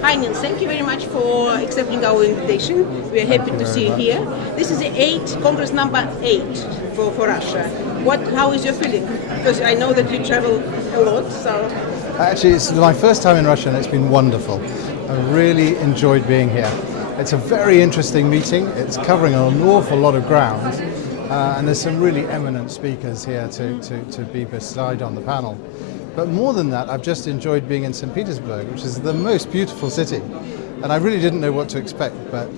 Hi Nils, thank you very much for accepting our invitation. We are happy to see you here. This is the Congress number 8 for Russia. How is your feeling? Because I know that you travel a lot, so... Actually, it's my first time in Russia and it's been wonderful. I really enjoyed being here. It's a very interesting meeting. It's covering an awful lot of ground and there's some really eminent speakers here to be beside on the panel. But more than that, I've just enjoyed being in St. Petersburg, which is the most beautiful city. And I really didn't know what to expect, but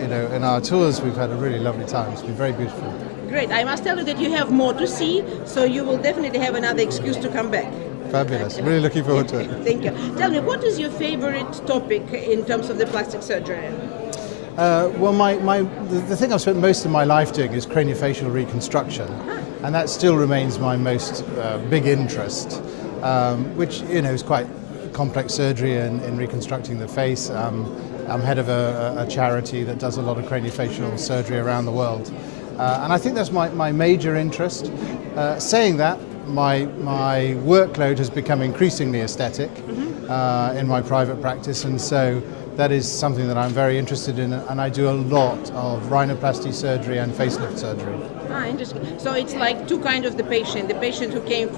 in our tours we've had a really lovely time. It's been very beautiful. Great. I must tell you that you have more to see, so you will definitely have another excuse to come back. Fabulous. Really looking forward to it. Thank you. Tell me, what is your favorite topic in terms of the plastic surgery? Well, the thing I've spent most of my life doing is craniofacial reconstruction, and that still remains my most big interest, which is quite complex surgery in reconstructing the face. I'm head of a charity that does a lot of craniofacial surgery around the world, and I think that's my major interest. Saying that, my workload has become increasingly aesthetic in my private practice, and so that is something that I'm very interested in, and I do a lot of rhinoplasty surgery and facelift surgery. Interesting. So it's like two kinds of the patient who came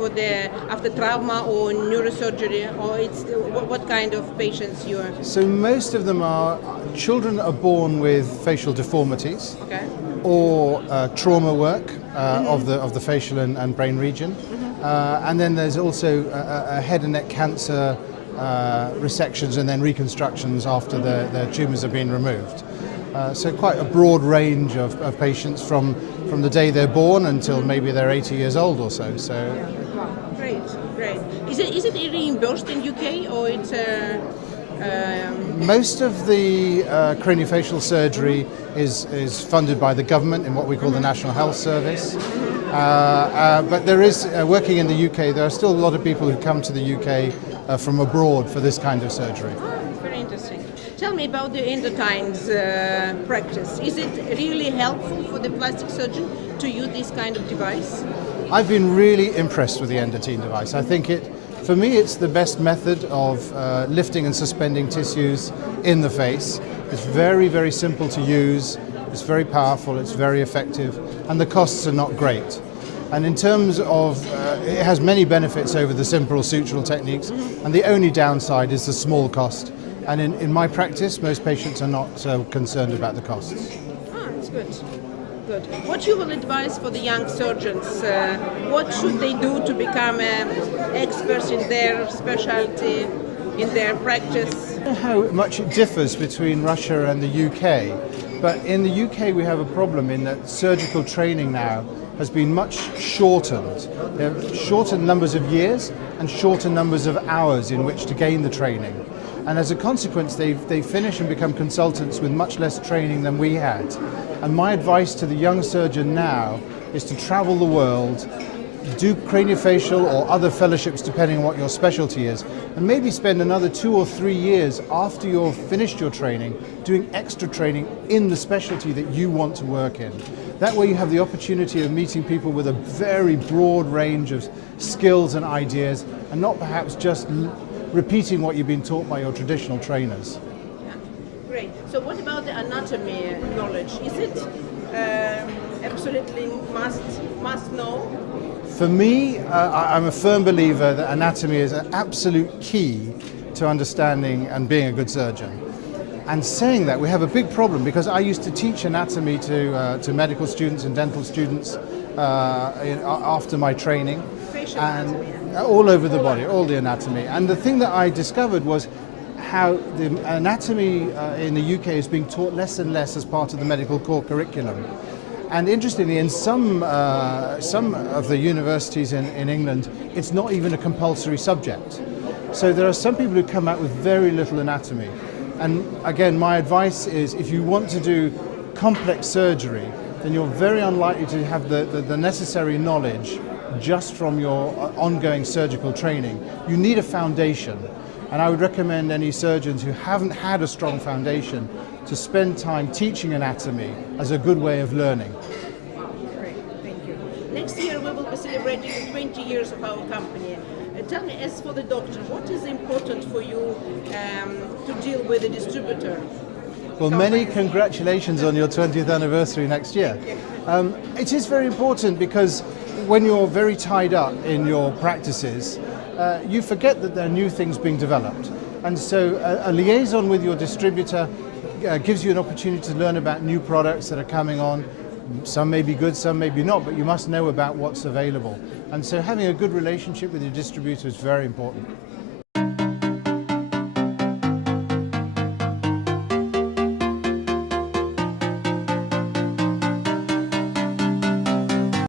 after trauma or neurosurgery, or it's what kind of patients you are? So most of them are children that are born with facial deformities, okay, or trauma work of the facial and brain region, and then there's also a head and neck cancer resections and then reconstructions after the tumours have been removed. So quite a broad range of patients from the day they're born until maybe they're 80 years old or so. Great. Is it reimbursed in UK or it's Most of the craniofacial surgery is funded by the government in what we call the National Health Service. But there is, working in the UK, there are still a lot of people who come to the UK from abroad for this kind of surgery. Very interesting. Tell me about the endotynes practice. Is it really helpful for the plastic surgeon to use this kind of device? I've been really impressed with the endotyne device. I think for me, it's the best method of lifting and suspending tissues in the face. It's very, very simple to use. It's very powerful, it's very effective, and the costs are not great. And in terms of, it has many benefits over the simple sutural techniques, and the only downside is the small cost. And in my practice, most patients are not so concerned about the costs. That's good. Good. What you will advise for the young surgeons? What should they do to become experts in their specialty, in their practice? I don't know how much it differs between Russia and the UK, but in the UK we have a problem in that surgical training now has been much shortened. There are shorter numbers of years and shorter numbers of hours in which to gain the training. And as a consequence, they finish and become consultants with much less training than we had. And my advice to the young surgeon now is to travel the world, do craniofacial or other fellowships depending on what your specialty is, and maybe spend another 2 or 3 years after you've finished your training doing extra training in the specialty that you want to work in. That way you have the opportunity of meeting people with a very broad range of skills and ideas, and not perhaps just repeating what you've been taught by your traditional trainers. Yeah. Great. So what about the anatomy knowledge? Is it absolutely must know? For me, I'm a firm believer that anatomy is an absolute key to understanding and being a good surgeon. And saying that, we have a big problem because I used to teach anatomy to medical students and dental students after my training. And all over the body, all the anatomy. And the thing that I discovered was how the anatomy in the UK is being taught less and less as part of the medical core curriculum. And interestingly, in some of the universities in England, it's not even a compulsory subject. So there are some people who come out with very little anatomy. And again, my advice is if you want to do complex surgery, then you're very unlikely to have the necessary knowledge just from your ongoing surgical training. You need a foundation. And I would recommend any surgeons who haven't had a strong foundation to spend time teaching anatomy as a good way of learning. Great, thank you. Next year we will be celebrating 20 years of our company. Tell me, as for the doctor, what is important for you to deal with a distributor? Well, many congratulations on your 20th anniversary next year. It is very important because when you're very tied up in your practices, you forget that there are new things being developed. And so a liaison with your distributor gives you an opportunity to learn about new products that are coming on. Some may be good, some may be not, but you must know about what's available. And so having a good relationship with your distributor is very important.